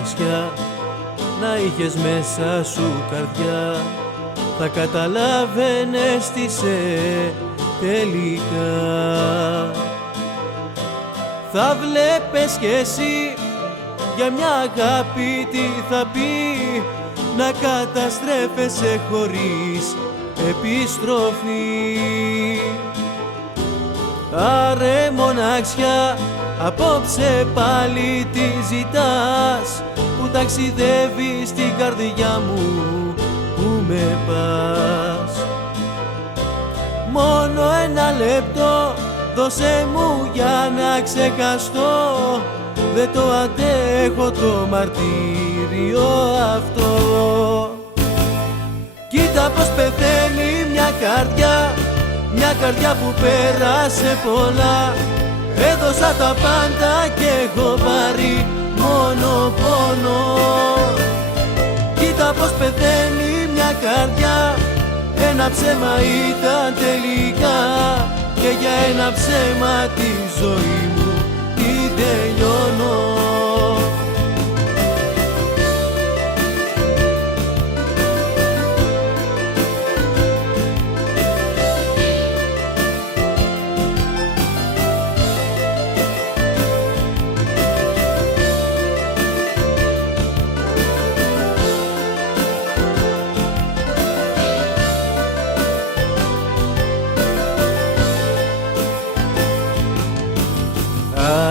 μοναξιά να είχες μέσα σου καρδιά, θα καταλάβαινες τι σε τελικά. Θα βλέπεις κι εσύ για μια αγάπη τι θα πει, να καταστρέφεσαι χωρίς επιστροφή. Άρε μοναξιά, απόψε πάλι τι ζητάς, που ταξιδεύεις στην καρδιά μου, που με πας. Μόνο ένα λεπτό δώσε μου για να ξεχαστώ, δεν το αντέχω το μαρτύριο αυτό. Κοίτα πως πεθαίνει μια καρδιά που πέρασε πολλά, έδωσα τα πάντα και έχω πάρει μόνο πόνο. Κοίτα πως πεθαίνει μια καρδιά, ένα ψέμα ήταν τελικά, και για ένα ψέμα τη ζωή μου την τελειώνω.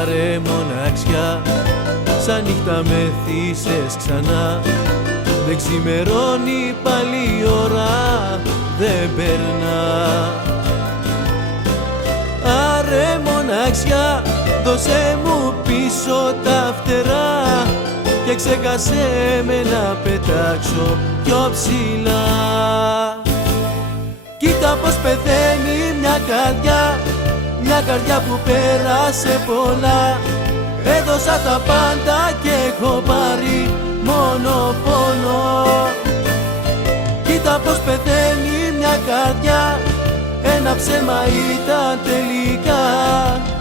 Άρε μοναξιά, σαν νύχτα με θύσες ξανά, δεν ξημερώνει πάλι η ώρα, δεν περνά. Άρε μοναξιά, δώσε μου πίσω τα φτερά και ξέχασέ με να πετάξω πιο ψηλά. Κοίτα πως πεθαίνει μια καρδιά που πέρασε πολλά, έδωσα τα πάντα και έχω πάρει μόνο πόνο. Κοίτα πως πεθαίνει μια καρδιά, ένα ψέμα ήταν τελικά,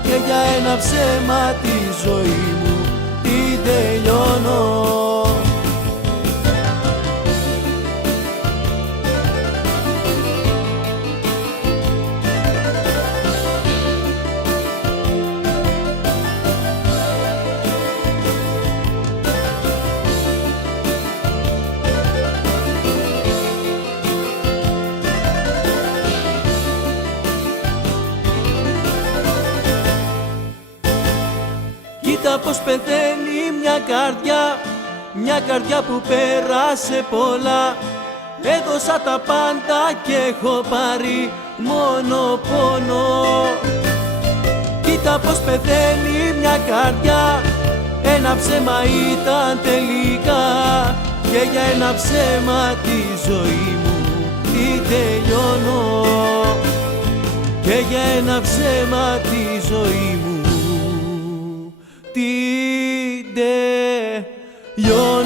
και για ένα ψέμα τη ζωή μου την τελειώνω. Κοίτα πως πεθαίνει μια καρδιά που πέρασε πολλά, έδωσα τα πάντα και έχω πάρει μόνο πόνο. Κοίτα πως πεθαίνει μια καρδιά, ένα ψέμα ήταν τελικά, και για ένα ψέμα τη ζωή μου την τελειώνω, και για ένα ψέμα τη ζωή μου την τελειώνω.